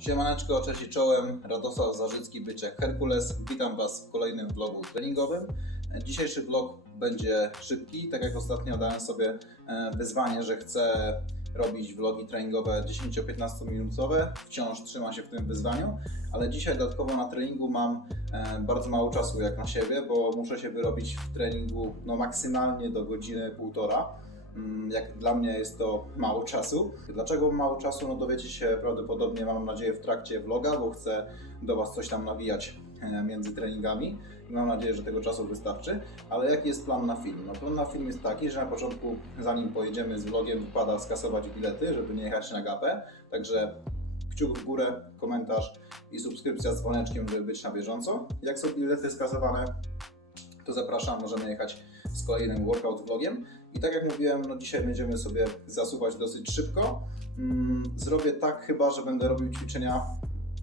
Siemaneczko, cześć czołem, Radosław Zarzycki, byczek Herkules. Witam Was w kolejnym vlogu treningowym. Dzisiejszy vlog będzie szybki, tak jak ostatnio dałem sobie e, wyzwanie, że chcę robić vlogi treningowe 10-15 minutowe. Wciąż trzymam się w tym wyzwaniu, ale dzisiaj dodatkowo na treningu mam e, bardzo mało czasu jak na siebie, bo muszę się wyrobić w treningu no, maksymalnie do godziny, półtora. Mm, Jak dla mnie jest to mało czasu. Dlaczego mało czasu? No dowiecie się prawdopodobnie, mam nadzieję, w trakcie vloga, bo chcę do Was coś tam nawijać e, między treningami mam nadzieję, że tego czasu wystarczy. Ale jaki jest plan na film? No plan na film jest taki, że na początku, zanim pojedziemy z vlogiem, wypada skasować bilety, żeby nie jechać na gapę. Także kciuk w górę, komentarz i subskrypcja z dzwoneczkiem, żeby być na bieżąco. Jak są bilety skasowane, to zapraszam, możemy jechać z kolejnym workout vlogiem. I tak jak mówiłem, no dzisiaj będziemy sobie zasuwać dosyć szybko. Mm, Zrobię tak chyba, że będę robił ćwiczenia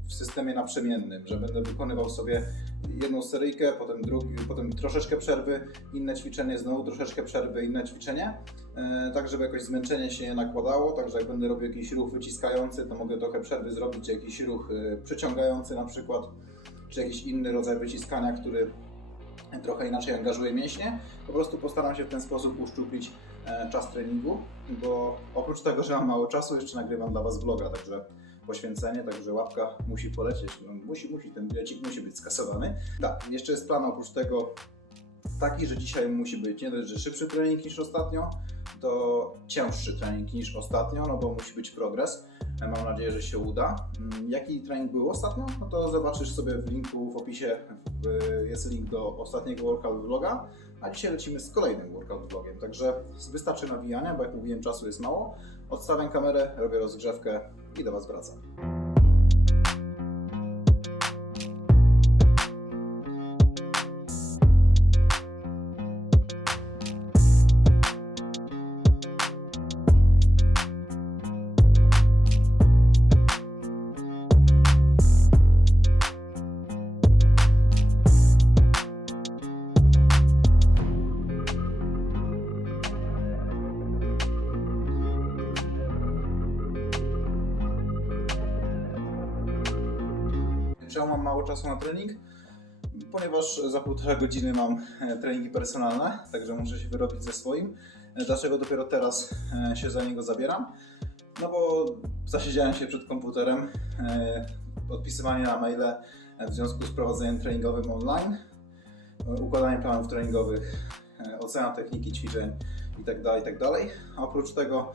w systemie naprzemiennym, że będę wykonywał sobie jedną seryjkę, potem drugi, potem troszeczkę przerwy, inne ćwiczenie, znowu troszeczkę przerwy, inne ćwiczenie, e, tak żeby jakoś zmęczenie się nie nakładało, także jak będę robił jakiś ruch wyciskający, to mogę trochę przerwy zrobić, jakiś ruch e, przyciągający na przykład, czy jakiś inny rodzaj wyciskania, który trochę inaczej angażuje mięśnie. Po prostu postaram się w ten sposób uszczuplić e, czas treningu, bo oprócz tego, że mam mało czasu, jeszcze nagrywam dla Was vloga, także poświęcenie, także łapka musi polecieć, no, musi, musi, ten bilecik musi być skasowany. Tak, jeszcze jest plan oprócz tego taki, że dzisiaj musi być nie dość, że szybszy trening niż ostatnio, to cięższy trening niż ostatnio, no bo musi być progres. Mam nadzieję, że się uda. Mm, Jaki trening był ostatnio? No to zobaczysz sobie w linku w opisie. Jest link do ostatniego workout vloga. A dzisiaj lecimy z kolejnym workout vlogiem. Także wystarczy nawijania, bo jak mówiłem, czasu jest mało. Odstawiam kamerę, robię rozgrzewkę i do Was wracam. Mam mało czasu na trening? Ponieważ za półtora godziny mam e, treningi personalne, także muszę się wyrobić ze swoim. E, Dlaczego dopiero teraz e, się za niego zabieram? No bo zasiedziałem się przed komputerem, odpisywanie na maile w związku z prowadzeniem treningowym online, układanie planów treningowych, ocena techniki ćwiczeń itd. itd. A oprócz tego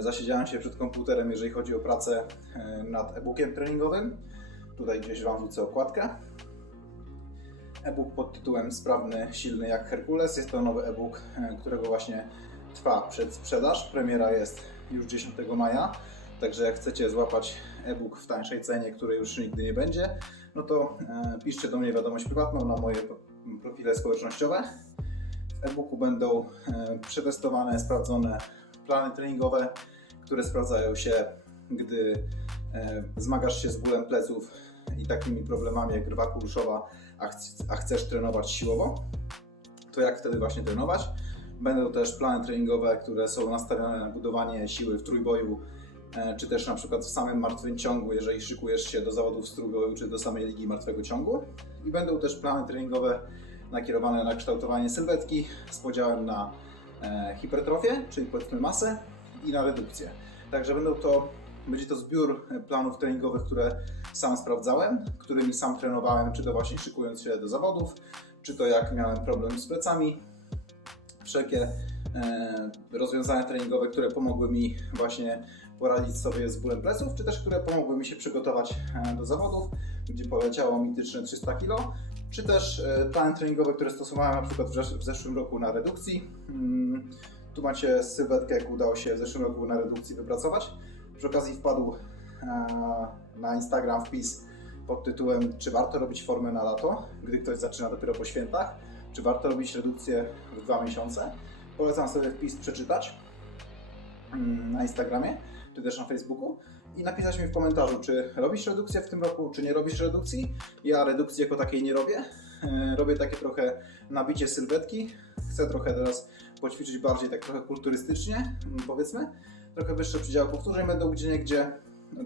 zasiedziałem się przed komputerem, jeżeli chodzi o pracę nad e-bookiem treningowym. Tutaj gdzieś Wam wrzucę okładkę. E-book pod tytułem Sprawny, silny jak Herkules. Jest to nowy e-book, e, którego właśnie trwa przedsprzedaż. Premiera jest już 10 maja. Także jak chcecie złapać e-book w tańszej cenie, której już nigdy nie będzie, no to e, piszcie do mnie wiadomość prywatną na moje pro- profile społecznościowe. W e-booku będą e, przetestowane, sprawdzone plany treningowe, które sprawdzają się, gdy zmagasz się z bólem pleców i takimi problemami jak rwa kuruszowa, a, chc- a chcesz trenować siłowo, to jak wtedy właśnie trenować? Będą też plany treningowe, które są nastawione na budowanie siły w trójboju, e, czy też na przykład w samym martwym ciągu, jeżeli szykujesz się do zawodów z trójboju, czy do samej ligi martwego ciągu. I będą też plany treningowe nakierowane na kształtowanie sylwetki z podziałem na e, hipertrofię, czyli powiedzmy masę, i na redukcję. Także będą to, będzie to zbiór e, planów treningowych, które sam sprawdzałem, którymi sam trenowałem, czy to właśnie szykując się do zawodów, czy to jak miałem problem z plecami. Wszelkie e, rozwiązania treningowe, które pomogły mi właśnie poradzić sobie z bólem pleców, czy też które pomogły mi się przygotować e, do zawodów, gdzie poleciało mityczne 300 kg, czy też plany treningowe, które stosowałem na przykład w zeszłym roku na redukcji. Mm, Tu macie sylwetkę, jak udało się w zeszłym roku na redukcji wypracować. Przy okazji wpadł e, na Instagram wpis pod tytułem Czy warto robić formę na lato, gdy ktoś zaczyna dopiero po świętach? Czy warto robić redukcję w dwa miesiące? Polecam sobie wpis przeczytać mm, na Instagramie, czy też na Facebooku i napisać mi w komentarzu, czy robisz redukcję w tym roku, czy nie robisz redukcji. Ja redukcji jako takiej nie robię. E, Robię takie trochę nabicie sylwetki. Chcę trochę teraz poćwiczyć bardziej tak trochę kulturystycznie, mm, powiedzmy. Trochę wyższe przydziały powtórzeń będą gdzie niegdzie.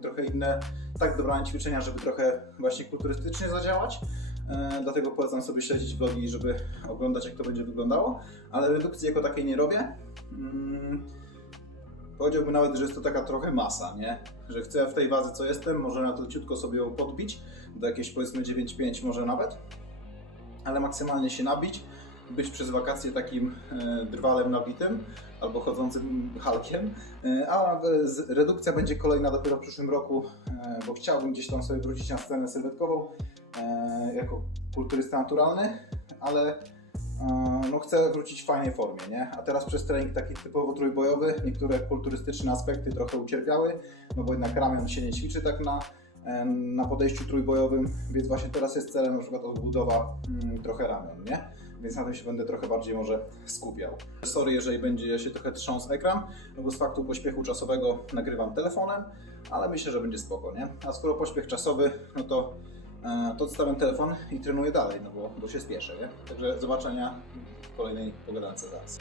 trochę inne, tak dobrane ćwiczenia, żeby trochę właśnie kulturystycznie zadziałać. E, Dlatego polecam sobie śledzić vlogi, żeby oglądać jak to będzie wyglądało, ale redukcji jako takiej nie robię. Mm, Powiedziałbym nawet, że jest to taka trochę masa, nie? Że chcę w tej wadze co jestem, może na to ciutko sobie ją podbić, do jakieś powiedzmy 9,5 może nawet, ale maksymalnie się nabić, być przez wakacje takim e, drwalem nabitym albo chodzącym halkiem, e, a redukcja będzie kolejna dopiero w przyszłym roku, e, bo chciałbym gdzieś tam sobie wrócić na scenę sylwetkową e, jako kulturysta naturalny, ale no chcę wrócić w fajnej formie, nie? A teraz przez trening taki typowo trójbojowy niektóre kulturystyczne aspekty trochę ucierpiały, no bo jednak ramion się nie ćwiczy tak na, na podejściu trójbojowym, więc właśnie teraz jest celem na przykład odbudowa mm, trochę ramion, nie? Więc na tym się będę trochę bardziej może skupiał. Sorry, jeżeli będzie się trochę trząsł ekran, no bo z faktu pośpiechu czasowego nagrywam telefonem, ale myślę, że będzie spoko, nie? A skoro pośpiech czasowy, no to, e, to odstawiam telefon i trenuję dalej, no bo, się spieszę, nie? Także zobaczenia w kolejnej pogadance zaraz.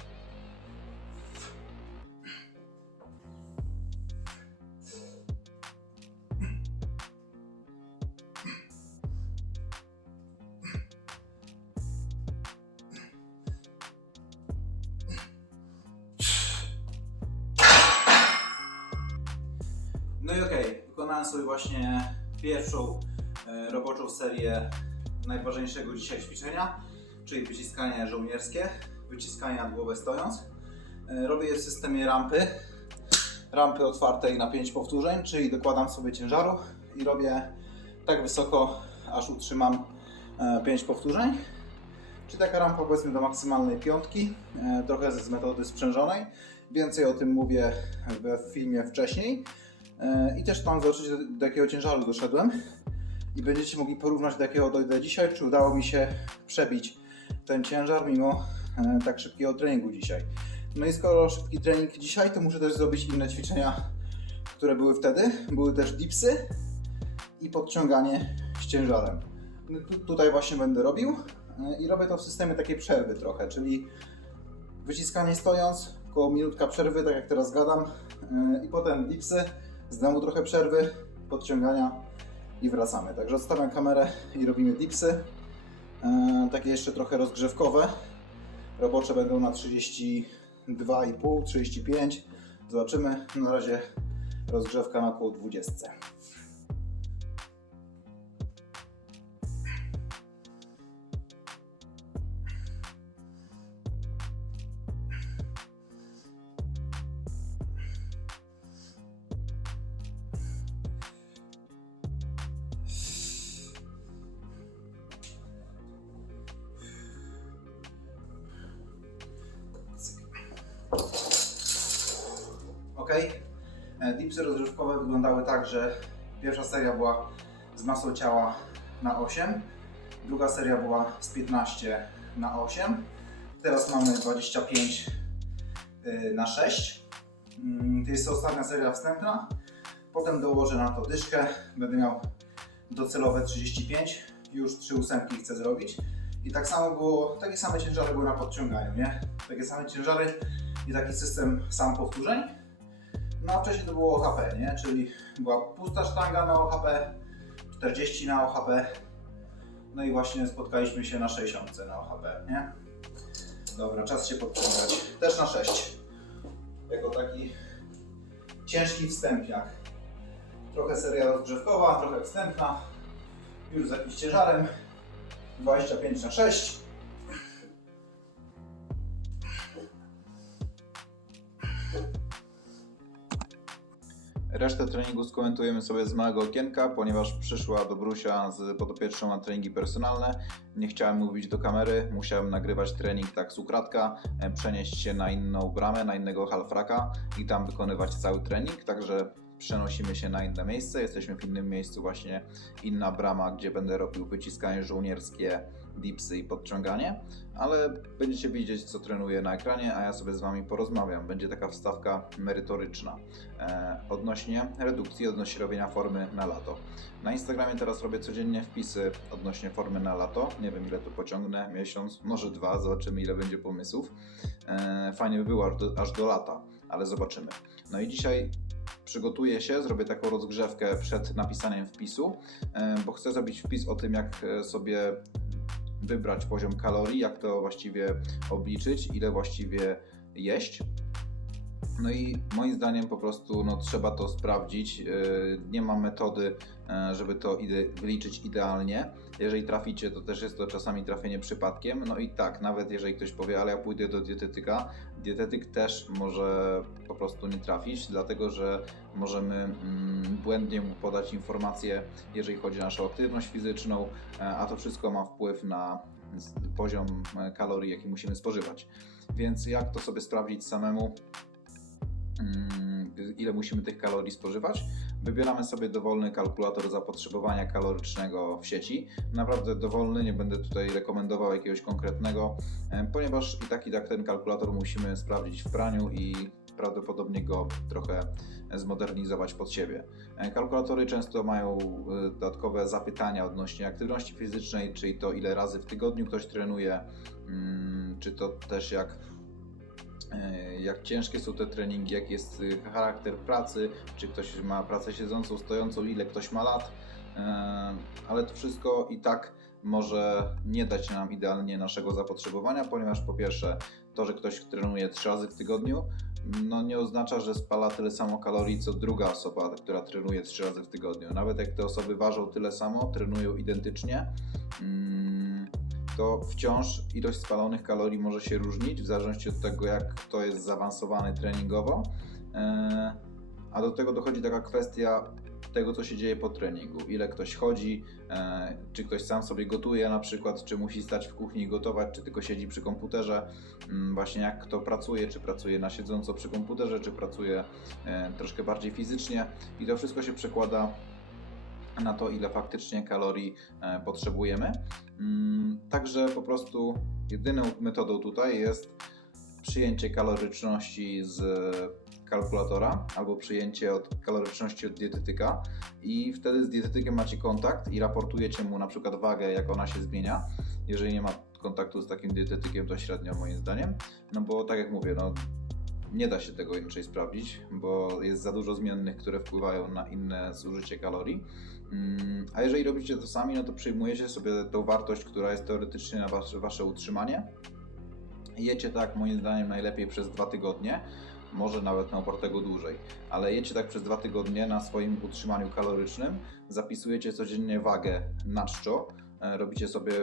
No i okej, wykonałem sobie właśnie pierwszą e, roboczą serię najważniejszego dzisiaj ćwiczenia, czyli wyciskanie żołnierskie, wyciskanie nad głowę stojąc. E, robię je w systemie rampy, rampy otwartej na 5 powtórzeń, czyli dokładam sobie ciężaru i robię tak wysoko, aż utrzymam 5 powtórzeń. Czy taka rampa powiedzmy do maksymalnej piątki, e, trochę z metody sprzężonej. Więcej o tym mówię we filmie wcześniej. E, I też tam zobaczycie do, jakiego ciężaru doszedłem i będziecie mogli porównać do jakiego dojdę dzisiaj, czy udało mi się przebić ten ciężar mimo e, tak szybkiego treningu dzisiaj. No i skoro szybki trening dzisiaj, to muszę też zrobić inne ćwiczenia, które były wtedy. Były też dipsy i podciąganie z ciężarem. No tu, tutaj właśnie będę robił e, i robię to w systemie takiej przerwy trochę, czyli wyciskanie stojąc, około minutka przerwy, tak jak teraz gadam, i potem dipsy, znowu trochę przerwy, podciągania i wracamy. Także odstawiam kamerę i robimy dipsy. E, takie jeszcze trochę rozgrzewkowe. Robocze będą na 32,5, 35. Zobaczymy. Na razie rozgrzewka na około 20. Dipsy rozgrzewkowe wyglądały tak, że pierwsza seria była z masą ciała na 8, druga seria była z 15 na 8, teraz mamy 25 y, na 6. Mm, To jest ostatnia seria wstępna. Potem dołożę na to dyszkę, będę miał docelowe 35, już 3 ósemki chcę zrobić. I tak samo było, takie same ciężary były na podciąganiu, nie? Takie same ciężary i taki system sam powtórzeń. No wcześniej to było OHP, nie? Czyli była pusta sztanga na OHP, 40 na OHP, no i właśnie spotkaliśmy się na 60 na OHP, nie? Dobra, czas się podciągać. Też na 6. Jako taki ciężki wstępniak. Trochę seria rozgrzewkowa, trochę wstępna. Już z jakimś ciężarem. 25 na 6. Resztę treningu skomentujemy sobie z małego okienka, ponieważ przyszła do Brusia z podopieczną na treningi personalne. Nie chciałem mówić do kamery, musiałem nagrywać trening tak z ukratka, e, przenieść się na inną bramę, na innego halfraka i tam wykonywać cały trening, także przenosimy się na inne miejsce. Jesteśmy w innym miejscu, właśnie inna brama, gdzie będę robił wyciskanie żołnierskie, dipsy i podciąganie, ale będziecie widzieć, co trenuję na ekranie, a ja sobie z Wami porozmawiam. Będzie taka wstawka merytoryczna e, odnośnie redukcji, odnośnie robienia formy na lato. Na Instagramie teraz robię codziennie wpisy odnośnie formy na lato. Nie wiem ile tu pociągnę, miesiąc, może dwa, zobaczymy ile będzie pomysłów. E, fajnie by było aż do, aż do lata, ale zobaczymy. No i dzisiaj przygotuję się, zrobię taką rozgrzewkę przed napisaniem wpisu, e, bo chcę zrobić wpis o tym, jak e, sobie wybrać poziom kalorii, jak to właściwie obliczyć, ile właściwie jeść. No i moim zdaniem po prostu no, trzeba to sprawdzić. Yy, Nie ma metody, e, żeby to wyliczyć idealnie. Jeżeli traficie, to też jest to czasami trafienie przypadkiem. No i tak, nawet jeżeli ktoś powie, ale ja pójdę do dietetyka, dietetyk też może po prostu nie trafić, dlatego że możemy mm, błędnie mu podać informacje, jeżeli chodzi o naszą aktywność fizyczną, e, a to wszystko ma wpływ na poziom e, kalorii, jaki musimy spożywać. Więc jak to sobie sprawdzić samemu? mm, ile musimy tych kalorii spożywać. Wybieramy sobie dowolny kalkulator zapotrzebowania kalorycznego w sieci. Naprawdę dowolny, nie będę tutaj rekomendował jakiegoś konkretnego, e, ponieważ i tak i tak ten kalkulator musimy sprawdzić w praniu i prawdopodobnie go trochę zmodernizować pod siebie. E, Kalkulatory często mają e, dodatkowe zapytania odnośnie aktywności fizycznej, czyli to ile razy w tygodniu ktoś trenuje, mm, czy to też jak jak ciężkie są te treningi, jaki jest y, charakter pracy, czy ktoś ma pracę siedzącą, stojącą, ile ktoś ma lat, E, ale to wszystko i tak może nie dać nam idealnie naszego zapotrzebowania, ponieważ po pierwsze to, że ktoś trenuje trzy razy w tygodniu, no nie oznacza, że spala tyle samo kalorii co druga osoba, która trenuje trzy razy w tygodniu. Nawet jak te osoby ważą tyle samo, trenują identycznie, mm, to wciąż ilość spalonych kalorii może się różnić w zależności od tego, jak kto jest zaawansowany treningowo. E, A do tego dochodzi taka kwestia tego, co się dzieje po treningu. Ile ktoś chodzi, e, czy ktoś sam sobie gotuje na przykład, czy musi stać w kuchni i gotować, czy tylko siedzi przy komputerze. Mm, Właśnie jak kto pracuje, czy pracuje na siedząco przy komputerze, czy pracuje e, troszkę bardziej fizycznie. I to wszystko się przekłada na to, ile faktycznie kalorii e, potrzebujemy. Mm, Także po prostu jedyną metodą tutaj jest przyjęcie kaloryczności z kalkulatora albo przyjęcie od kaloryczności od dietetyka i wtedy z dietetykiem macie kontakt i raportujecie mu na przykład wagę, jak ona się zmienia. Jeżeli nie ma kontaktu z takim dietetykiem, to średnio moim zdaniem, no bo tak jak mówię, no nie da się tego inaczej sprawdzić, bo jest za dużo zmiennych, które wpływają na inne zużycie kalorii. Mm, A jeżeli robicie to sami, no to przyjmujecie sobie tą wartość, która jest teoretycznie na wasze, wasze utrzymanie. Jecie tak, moim zdaniem, najlepiej przez dwa tygodnie, może nawet na opartego dłużej, ale jecie tak przez dwa tygodnie na swoim utrzymaniu kalorycznym, zapisujecie codziennie wagę na czczo, e, robicie sobie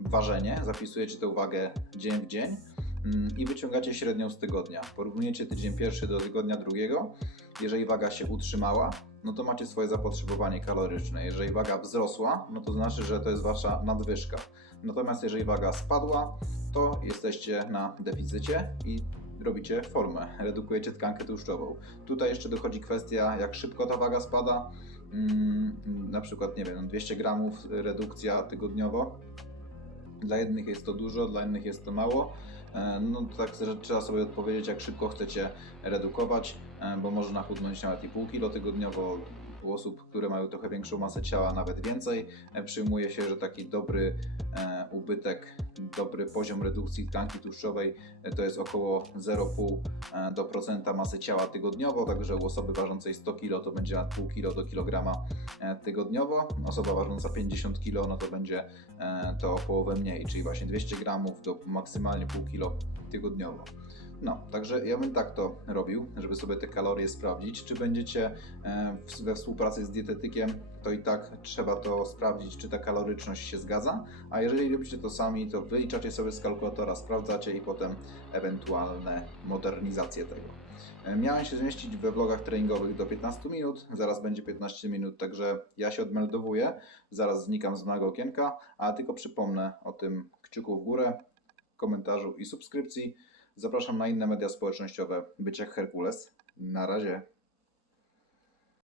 ważenie, zapisujecie tę wagę dzień w dzień mm, i wyciągacie średnią z tygodnia. Porównujecie tydzień pierwszy do tygodnia drugiego. Jeżeli waga się utrzymała, no to macie swoje zapotrzebowanie kaloryczne. Jeżeli waga wzrosła, no to znaczy, że to jest wasza nadwyżka. Natomiast jeżeli waga spadła, to jesteście na deficycie i robicie formę, redukujecie tkankę tłuszczową. Tutaj jeszcze dochodzi kwestia, jak szybko ta waga spada. Mm, na przykład, nie wiem, 200 gramów redukcja tygodniowo. Dla jednych jest to dużo, dla innych jest to mało. E, No tak trzeba sobie odpowiedzieć, jak szybko chcecie redukować, bo można chudnąć nawet i pół kilo tygodniowo. U osób, które mają trochę większą masę ciała, nawet więcej. E, Przyjmuje się, że taki dobry e, ubytek, dobry poziom redukcji tkanki tłuszczowej e, to jest około 0,5 e, do procenta masy ciała tygodniowo, także u osoby ważącej 100 kg to będzie nad pół kilo do kilograma e, tygodniowo. Osoba ważąca 50 kg no to będzie e, to o połowę mniej, czyli właśnie 200 gramów do maksymalnie pół kilo tygodniowo. No, także ja bym tak to robił, żeby sobie te kalorie sprawdzić. Czy będziecie e, we współpracy z dietetykiem, to i tak trzeba to sprawdzić, czy ta kaloryczność się zgadza. A jeżeli robicie to sami, to wyliczacie sobie z kalkulatora, sprawdzacie i potem ewentualne modernizacje tego. E, Miałem się zmieścić we vlogach treningowych do 15 minut, zaraz będzie 15 minut, także ja się odmeldowuję, zaraz znikam z mojego okienka, a tylko przypomnę o tym kciuku w górę, komentarzu i subskrypcji. Zapraszam na inne media społecznościowe, być jak Herkules. Na razie.